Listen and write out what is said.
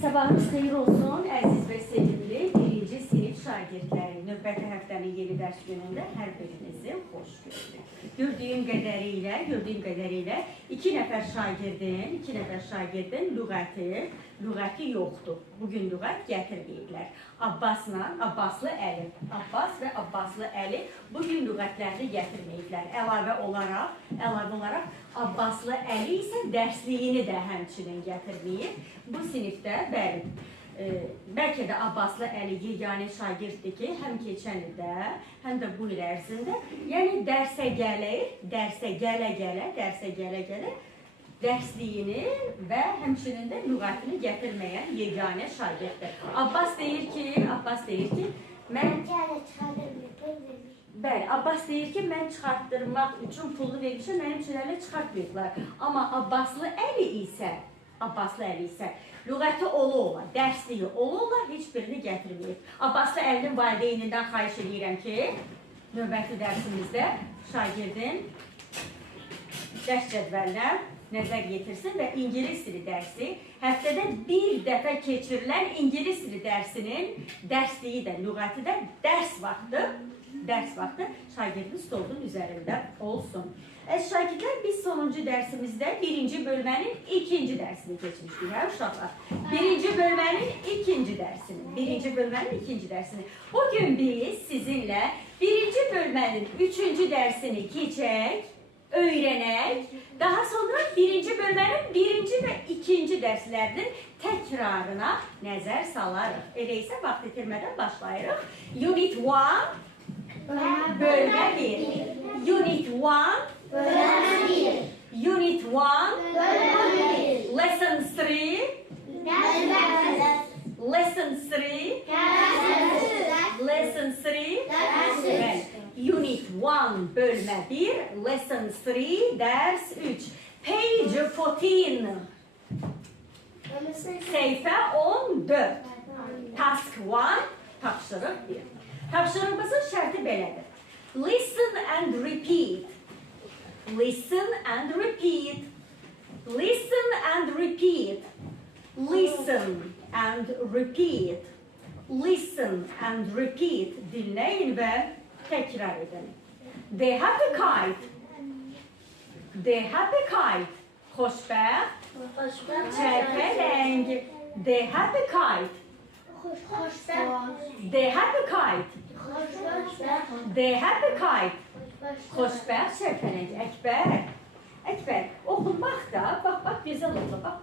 Sabahınız xeyir olsun, əziz və sevimli birinci sinif şagirdləri. Növbəti həftənin yeni dərs günündə hər birinizi xoş gördük. Gördüyüm qədərilə iki nəfər şagirdin lüğəti yoxdur. Bugün lüğət gətirməyiblər. Abbaslı Əli bugün lüğətlərini gətirməyiblər. Əlavə olaraq Abbaslı Əli isə dərsliyini də həmçinin gətirməyib. Bu sinifdə bəli, bəlkə də Abbaslı Əli yeganə şagirddir ki, həm keçən ildə, həm də bu il ərzində, yəni dərsə gələ-gələ dərsliyini və həmçinin də lüğətini gətirməyən yeganə şagirddir. Abbas deyir ki, mən çıxartdırmaq üçün pulunu vermişəm, mənim üçün hələ çıxartmayıblar. Amma Abbaslı Əli isə lüğəti ola, dərsliyi ola, heç birini gətirməyib. Abbaslı Əlinin valideynindən xahiş edirəm ki, növbəti dərsimizdə şagirdin dərs cədvəlinə nəzər yetirsin və ingilis dili dərsi, həftədə bir dəfə keçirilən ingilis dili dərsinin dərsliyi də, lüğəti də dərs vaxtı şagirdin stolunun üzərində olsun. Şagirdlər, biz sonuncu dərsimizdə birinci bölmənin ikinci dərsini keçmişdik, hə uşaqlar? Birinci bölmənin ikinci dərsini. Bugün biz sizinlə birinci bölmənin üçüncü dərsini keçək, öyrənək, daha sonra birinci bölmənin birinci və ikinci dərslərinin təkrarına nəzər salarıq. Elə isə vaxt itirmədən başlayırıq. Unit 1, bölmə 1. Unit 1, Lesson 3, Unit 1, bölmə 1, Lesson 3, dərs 3. Page 14, səhifə 14. Task 1, tapşırıq 1. Tapşırığımızın şərti belədir. Listen and repeat. Listen and repeat. Listen and repeat. Listen and repeat. Listen and repeat. Dinləyin və təkrar edin. The happy kite. The happy kite. Xoşbəxt. Çərpələng. The happy kite. The happy kite. The happy kite. Xoşbəxt çərpələng. Əkbər. Oxun, bax da. Bax, gözəl oldu. Bax,